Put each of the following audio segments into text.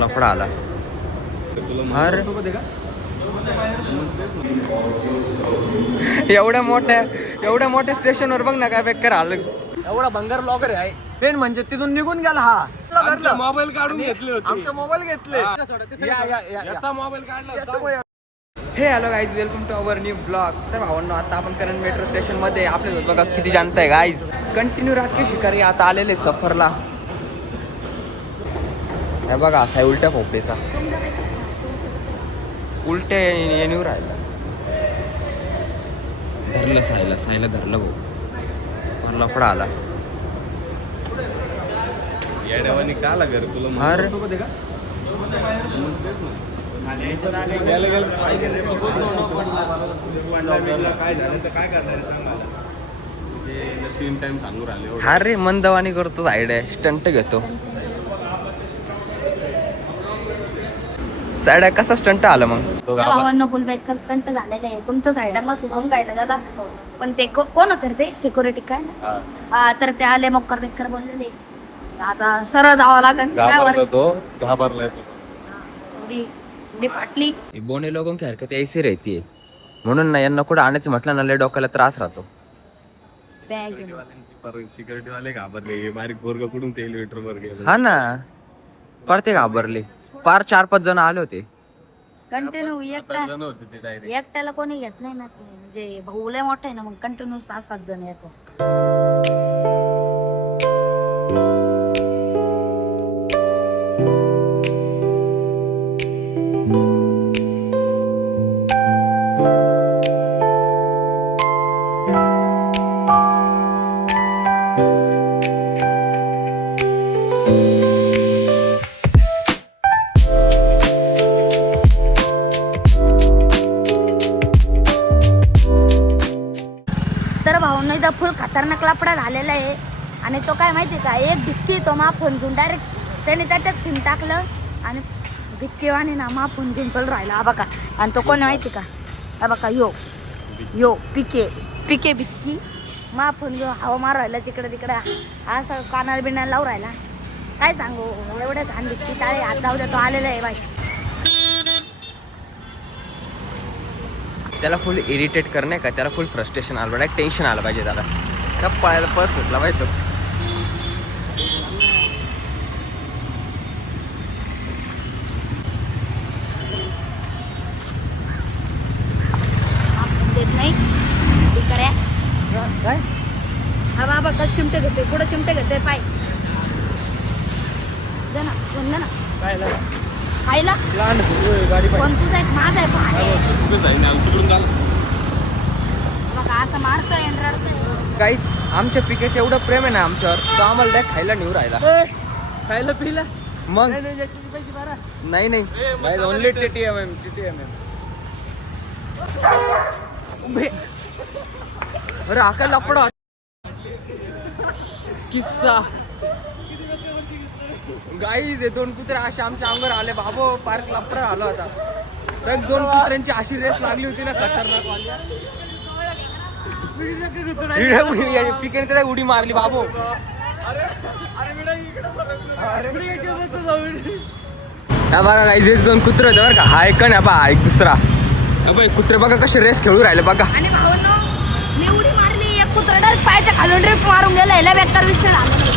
लफडा आला. अरे एवढ्या मोठ्या स्टेशनवर बघ ना काय बेकार आलं. एवढा भंगार ब्लॉगर आहे ट्रेन म्हणजे तिथून निघून गेला हा. मोबाईल काढून घेतले होते. आमचा मोबाईल घेतले. याचा मोबाईल काढला. हे hello guys, welcome to our new blog. तर भावांनो, आता आपण करंट मेट्रो स्टेशन मध्ये आपल्यासोबत बघा किती जानत आहे गाईज. कंटिन्यू राहते शिकारी आता आलेले सफरला. हे बघा असा आहे उलट्या खोपडीचा, उलट्या येणीवर राहिला. धरलं सायला धरलं भाऊ, भरला पडा आला. येड्यावानी का लागर तुला? अरे सोबत आहे का? काय झालं तर काय करणार सांग मला. 3 टाइम सांगू राहिले. हा रे, मंदवानी करतो, साईड स्टंट घेतो. साईड कसा स्टंट आला मग? भावांना बुलबॅकर स्टंट झालेले आहे. तुमच्या साईडला सुद्धा काय नाही दादा, पण ते कोण होते ते सिक्युरिटी काय ना, तर ते आले मक्कर बेकर बोललेले. आता सरळ जावं लागेल. घाबरलाय थोडी फाटली. बोने लोगों की हरकत ऐसी रहती है, म्हणून ना यांना कुठं आणायचं म्हटलं ना लय डोक्याला त्रास राहतो. सिक्युरिटी वाले घाबरले. बारीक पोरग कुठून ते एलिव्हेटर वर गेले. हा ना, फार ते घाबरले. फार 4-5 जण आले होते. कंटिन्यू जण होते ते डायरेक्ट. एकट्याला कोणी घेत नाही ना, म्हणजे भाऊ लय मोठा आहे ना, मग कंटिन्यू 6-7 जण येतो. तर भाऊंना इथं फुल खतरनाक लापडा झालेला आहे. आणि तो काय माहिती का, एक भिक्की तो मा फोन घेऊन डायरेक्ट त्याने त्याच्यात सिम टाकलं आणि भिक्कीवाने ना मा फोन घेऊन चल राहिला. हा बघा, आणि तो कोण माहिती का, हा बघा यो पिके भिक्की मा फोन घेऊन हवा मार राहिला तिकडे तिकडे, असं कानाला बिनाला लावून राहिला. काय सांगू, एवढं घाण भिक्की चाळे हात जाऊ द्या. तो आलेला आहे बाई. त्याला फुल इरिटेट करणे का, त्याला फुल फ्रस्ट्रेशन आलं पाहिजे, टेन्शन आलं पाहिजे त्याला. का पळायला पळ सुटला पाहिजे तो. देत नाही करे काय? हा बाबा कस चिमटे घेते, पुढे चिमटे घेते पाय दे ना, फोन दे ना खायला. पण तुझा एक माझा आहे पण बघा असं मारतोय आणि रडतोय. काहीच आमच्या पिकेचं एवढं प्रेम आहे ना आमच्यावर, तो आम्हाला त्या खायला नेऊ राहिला. खायला पिला मग नाही नाही ओनली TTMM. अरे आका लपडा किस्सा गाईज. हे 2 कुत्रे असे आमच्या अंगावर आले बाबो, पार्क लपडा झाला होता. तर 2 कुत्र्यांची अशी रेस लागली होती ना खतरनाक. पिकेने त्याला उडी मारली बाबो. हा बघा गाईज, 2 कुत्रे होते बरं का. हा एक ना बा, एक दुसरा. कुत्रे बघा कसे रेस खेळू राहिले बघा. आणि भाऊंनो, मी उडी मारली, एक कुत्रा डायरेक्ट पायाच्या खालून ड्रिप मारून गेला. ह्याला बेकार विषय झाला.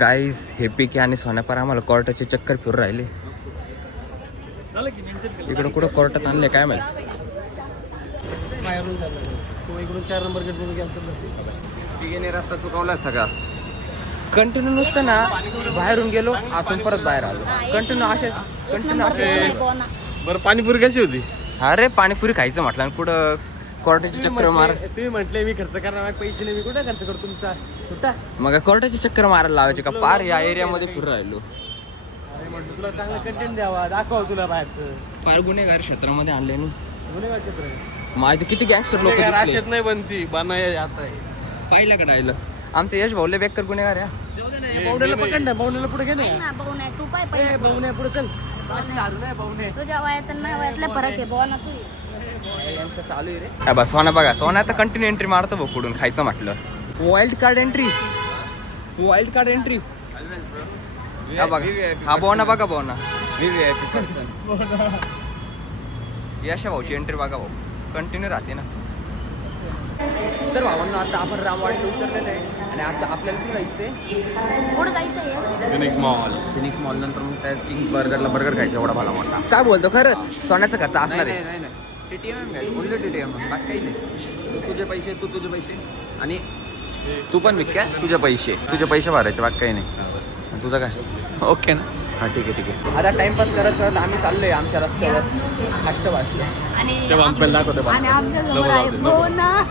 गाईज, हे पिके आणि सोन्यापर आम्हाला कोर्टाचे चक्कर फिरू राहिले. इकडं कुठं कोर्टात आणले काय माहिती. इकडून 4 नंबर गेट म्हणून पिकेने रस्ता चुकवला सगळा. कंटिन्यू नुसतं ना बाहेरून गेलो, आतून परत बाहेर आलो. कंटिन्यू असे. बरं, पाणीपुरी कशी होती? अरे पाणीपुरी खायचं म्हटलं आणि कुठं कोर्टाची चक्कर मार. तुम्ही म्हटले मी खर्च करणार, पैसे नाही, मी कुठे खर्च करतो तुमचा सुट्टा. मग कोर्टाची चक्कर मारायला लावायची का? पार या एरियामध्ये फिरू राहिलो. अरे म्हटलं तुला चांगलं कंटेंट द्यावा, दाखवा तुला बाहेरचं. फार गुन्हेगार क्षेत्रामध्ये आणले ना. गुन्हेगार क्षेत्र माहिती किती गँगस्टर लोक राशेत नाही बनती बनाय आता पाहिलं का डायलं. आमचं यश भाऊले बेकर गुन्हेगार आहे. पाहुण्याला पकड ना, पाहुण्याला पुढे गेले. भाऊ नाही तू पाय पहिले. पाहुण्या पुढे चल. पाहुणे तुझ्या वयात आणि माझ्या वयातला फरक आहे. बोल ना तू. यांचं चालू आहे रे. बा सोना बघा, सोना आता कंटिन्यू एंट्री मारतो भाऊ पुढून खायचं म्हटलं. Wild card entry. हा बघा, हा बोना बघा, बोना मी VIP पर्सन. यशा भाऊची एंट्री बघा भाऊ, कंटिन्यू राहते ना. तर भावांना आता आपण रामवाडीला उतरलेलं आहे आणि आता आपल्याला कुठं जायचंय? पुढे जायचं यश. फिनिक्स मॉल नंतर मग त्या किंग बर्गरला बर्गर खायचा एवढा मला मोठा. काय बोलतो खरंच? सोन्याचा खर्च असणार आहे. नाही TTM घ्यायचं, बोलले TTM बाकी काही नाही. तुझे पैसे तू तुझे पैसे आणि तू पण विक्या तुझे पैसे भरायचे बाकी काही नाही. तुझं काय ओके ना? हां ठीक आहे. आता टाइमपास करत करत आम्ही चाललोय आमच्या रस्त्यावर अष्टवाटला. आणि दाखवतो आणि आमच्या समोर आहे बोना.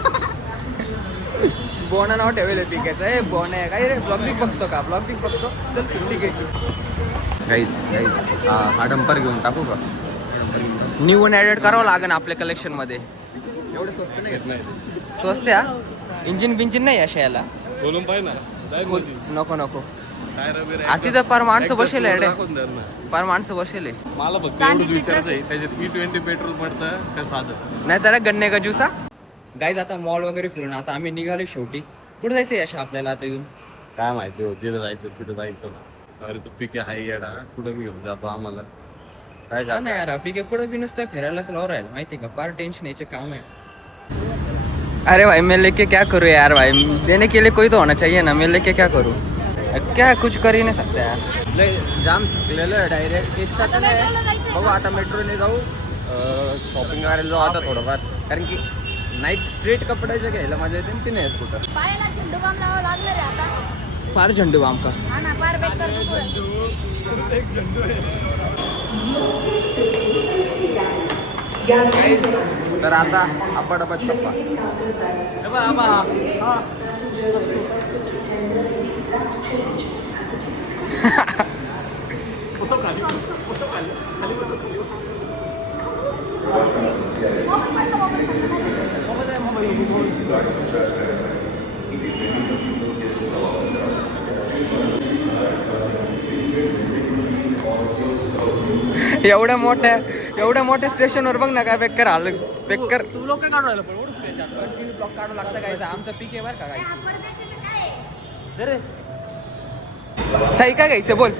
बोना नाव ठेवलं पिकायचं आहे. बोना आहे काय रे? ब्लॉग बघतो का? ब्लॉग बघतो. चल सिंडिकेट गाईज हा डंपर घेऊन टाकू का? न्यू वन ॲडेड करावं लागेल आपल्या कलेक्शन मध्ये. एवढं स्वस्त नाही घेत नाही. स्वस्त आहे. इंजिन बिंजिन नाही अशा याला. बोलून पाहिजे ना नको आता तर पर माणसं बसेल आहे. पर माणसं बसेल आहे. मला फक्त चांदीची विचारायचं आहे त्याच्यात E20 पेट्रोल पडतं का साधं? नाही तर गन्ने का ज्यूसा. गाईज आता मॉल वगैरे फिरून आता आम्ही निघालो शेवटी. कुठे जायचं यश आपल्याला आता येऊन? काय माहिती हो तिथं जायचं तिथं जायचं. अरे तू पिके हाय येडा कुठं मी घेऊन जातो आम्हाला काय हा नाही यार पिके पुढे बी नुसतं फिरायलाच लाव राहिलं माहिती का? फार टेन्शन याचे काम आहे. अरे भाई मैं लेके क्या करूँ यार भाई, देने के लिए कोई तो होना चाहिए ना. मैं लेके क्या करूँ? क्या कुछ कर ही नाही सकता यार. लय जाम थकलेलं आहे डायरेक्ट. आता मेट्रोला जायचंय बघू का? आता मेट्रोने जाऊ शॉपिंग करायला जाऊ आता थोडंफार. कारण की नाईट स्ट्रेट कपड्याच्या घ्यायला माझ्या येते ती नाही आहेत कुठं. पायाला झेंडू बाम लावावं लागलं रे आता. फार झंडू बाम का. हा ना फार बेकार दुखतोय. तर आता आपाडापाट छप्पा एवढ्या मोठ्या स्टेशनवर बघ ना काय बेकार आलं. बेकार लोक काढून राहिलं पण ब्लॉक काढू लागतं काय. आमचं पीक आहे बरं का काय. परदेशाचं काय आहे? सही काय घ्यायचं बोल.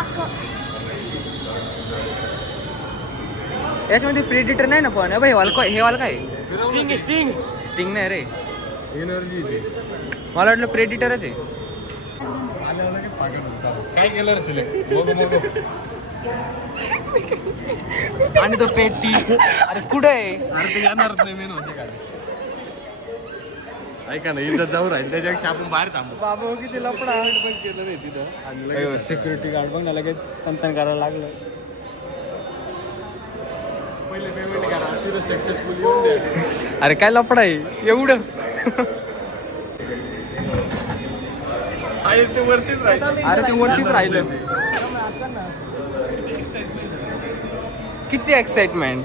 अख्खं. याच्यामध्ये प्रेडिटर नाही ना पण. भाई हे वाल काय? स्टिंग स्टिंग नाही रे. एनर्जी मला वाटलं प्रेडिटरच आहे. काय केलं रे सिलेक्ट बघू आणि तो पेटी अरे कुठं आहे? अरे ते येणारच नाही मेन म्हणजे काय ऐका ना इथं जाऊ राहील त्याच्यापेक्षा आपण बाहेर थांबू. बाबा किती लपडा पण केलं रे तिथं. सिक्युरिटी गार्ड बघ ना लगेच तंतन करायला लागलं. पहिले पेमेंट करा तिथं सक्सेसफुल येऊन द्या. अरे काय लपडा आहे एवढं. अरे ते वरतीच राहील. अरे ते वरतीच राहिलं. किती एक्साइटमेंट.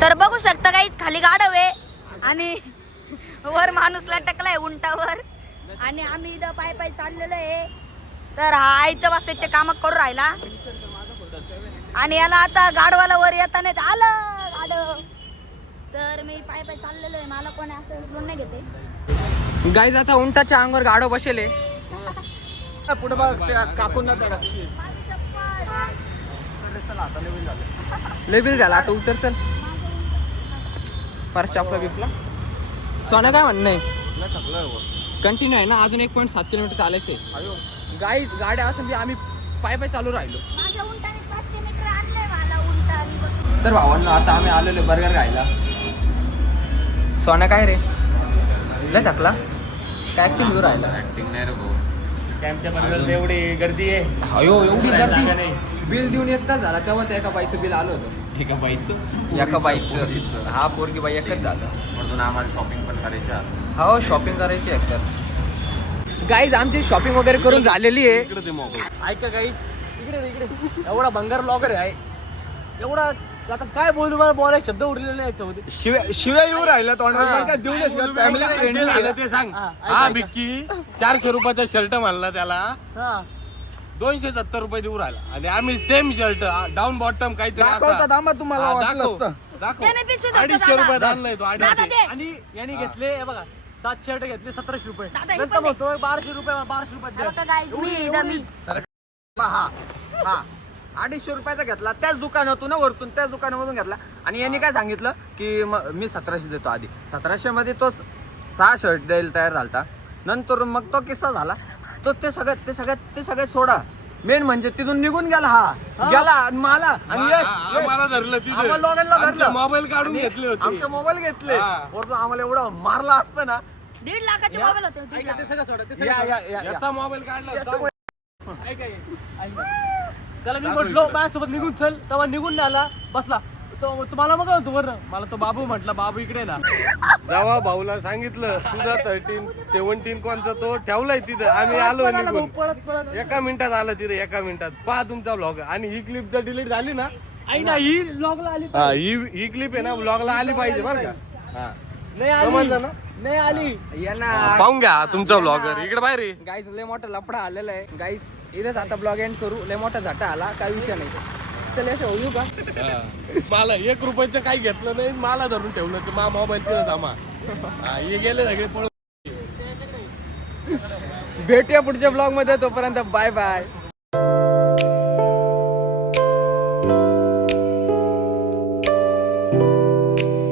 तर बघू शकता काहीच खाली गाडव आहे आणि वर माणूस लटकलाय उंटावर आणि आम्ही इथं पाय पाय चाललेलो आहे. तर हा इथं बसायचे काम करून राहिला आणि याला आता गाडवाला वर येताना आलं गाडव. तर मी पाय पाय चाललेलो आहे. मला कोणी असं उचलून नाही घेते. गाईज आता उंटाच्या अंगावर गाडो बसेले. पुढे बघ काकूंना लेबिल झाला आता उतर चल. फार चापला बिपला. सोना काय म्हणणं आहे? कंटिन्यू आहे ना अजून 1.7 किलोमीटर चालायचंय. गाईज गाड्या असून बी आम्ही पाय पाय चालू राहिलो. माझ्या उंटाने 500 मीटर आणलंय मला उंटाने बसून. तर भावांना आता आम्ही आलेलो बर्गर खायला. सोना काय रे लय थकला काय ऍक्टिंग दूर राहिला. ऍक्टिंग नाही रे भाऊ. कॅम्पच्या बर्गरला एवढी गर्दी आहे. अयो एवढी गर्दी. बिल देऊन एक तास झाला तेव्हा त्या एका बाईचं बिल आलं होतं. एका बाईचं हा पोरगी बाई एकच झालं. म्हणून आम्हाला शॉपिंग पण करायची आहे. हो शॉपिंग करायची आहे तर. गाईज आमची शॉपिंग वगैरे करून झालेली आहे. इकडे ते मोबाईल ऐका काही इकडे एवढा भंगार ब्लॉगर आहे. एवढा आता काय बोलू मला बोलायचे शब्द उरलेले नाही याच्यामध्ये. शिवाय येऊ राहिला तोंडावर काय देऊ नये ते सांग. हा बिक्की 400 रुपयाचा शर्ट म्हणला त्याला 270 रुपये देऊ राहिला आणि आम्ही सेम शर्ट डाऊन बॉटम काहीतरी दाखव ते मी पिशवीत होतो 250 दादा. रुपयात आणलाय तो दादा 250. दे. आणि यांनी घेतले हे बघा 7 शर्ट घेतले 1700 रुपये. दादा, हे नंतर पण म्हणतो 1200 रुपये 1200 रुपयात द्या. आता guys, मी इथं मी 250 रुपयाचा घेतला त्याच दुकानातून वरतून त्याच दुकानामधून घेतला. आणि यांनी काय सांगितलं की मी 1700 देतो आधी. 1700 मध्ये तो 6 शर्ट द्यायला तयार झालता. नंतर मग तो किस्सा झाला. तो ते सगळ्यात सोडा. मेन म्हणजे तिथून निघून गेला गेला आणि मला आणि आम्हाला धरलं आम्हाला दोघांना धरलं. मोबाईल काढून घेतले होते. आमचे मोबाईल घेतले. वरतून आम्हाला एवढं मारलं असतं ना. 1.5 लाखाचे मोबाईल होते 1.5 लाख. ते सगळं सोडा ते या, सगळं या, या, या. याचा मोबाईल काढला ऐका त्याला मी म्हटलो माझ्यासोबत निघून चल, तेव्हा निघून आला बसला. तुम्हाला बघा होतो बरं, मला तो बाबू म्हटला बाबू इकडे ना. जेव्हा भाऊला सांगितलं तुझा 13 17 कोणचा तो ठेवलाय तिथं. आम्ही आलो निघून पळत 1 मिनिटात आलं तिथे 1 मिनिटात. पहा तुमचा ब्लॉग. आणि ही क्लिप जर डिलीट झाली ना आई ना ही लॉगला आली हा, ही क्लिप आहे ना ब्लॉगला आली पाहिजे बरं का. हा नाही आली समजलं ना. नाही आली. यांना पाहून घ्या तुमचा ब्लॉगर इकडे बाहेर आहे. गाईज लय मोठा लफडा आलेला आहे गाईज. इथेच आता ब्लॉग एंड करू. लय मोठा झाटा आला, काय विषय नाही. चल असे होऊ का. हा. मला 1 रुपयाचं काही घेतलं नाही. मला धरून ठेवलं की मा मोबाईल तिथं जमा. हे गेले सगळे पळून. भेटूया पुढच्या ब्लॉग मध्ये. तोपर्यंत बाय बाय.